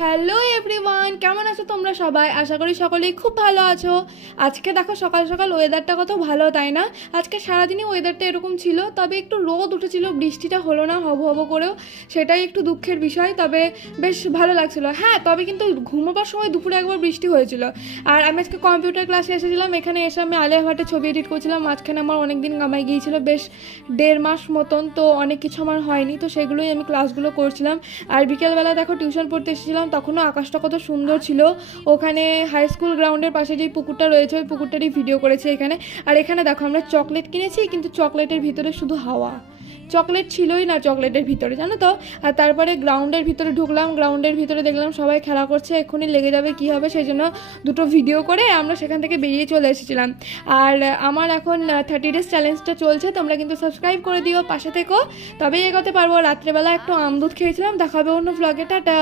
Hello everyone, কেমন আছো তোমরা সবাই? আশা করি সকলেই খুব ভালো আছো। আজকে দেখো সকাল সকাল ওয়েদারটা কত ভালো, তাই না? আজকে সারাদিনই ওয়েদারটা এরকম ছিল, তবে একটু রোদ উঠেছিল, বৃষ্টিটা হলো না হব হব করেও, সেটাই একটু দুঃখের বিষয়। তবে বেশ ভালো লাগছিল। হ্যাঁ, তবে কিন্তু ঘুমোবার সময় দুপুরে একবার বৃষ্টি হয়েছিল। আর আমি আজকে কম্পিউটার ক্লাসে এসেছিলাম, এখানে এসে আমি আলিয়া ভাটে ছবি এডিট করছিলাম। মাঝখানে আমার অনেক দিন কামাই গিয়েছিল, বেশ 1.5 মাস মতন, তো অনেক কিছু আমার হয়নি, তো সেগুলোই আমি ক্লাসগুলো করছিলাম। আর বিকেলবেলা দেখো টিউশন পড়তে এসেছিলাম, তখনও আকাশটা কত সুন্দর ছিল। ওখানে হাই স্কুল গ্রাউন্ডের পাশে যে পুকুরটা রয়েছে, ওই পুকুরটারই ভিডিও করেছে এখানে। আর এখানে দেখো আমরা চকলেট কিনেছি, কিন্তু চকলেটের ভিতরে শুধু হাওয়া, চকলেট ছিলই না চকলেটের ভিতরে, জানো তো। আর তারপরে গ্রাউন্ডের ভিতরে ঢুকলাম, গ্রাউন্ডের ভিতরে দেখলাম সবাই খেলা করছে, এক্ষুনি লেগে যাবে কি হবে, সেই জন্য দুটো ভিডিও করে আমরা সেখান থেকে বেরিয়ে চলে এসেছিলাম। আর আমার এখন 30 ডেজ চ্যালেঞ্জটা চলছে, তোমরা কিন্তু সাবস্ক্রাইব করে দিও, পাশে থেকো, তবেই এগোতে পারবো। রাত্রেবেলা একটু আমদুধ খেয়েছিলাম। দেখা হবে অন্য ভ্লগে, টাটা।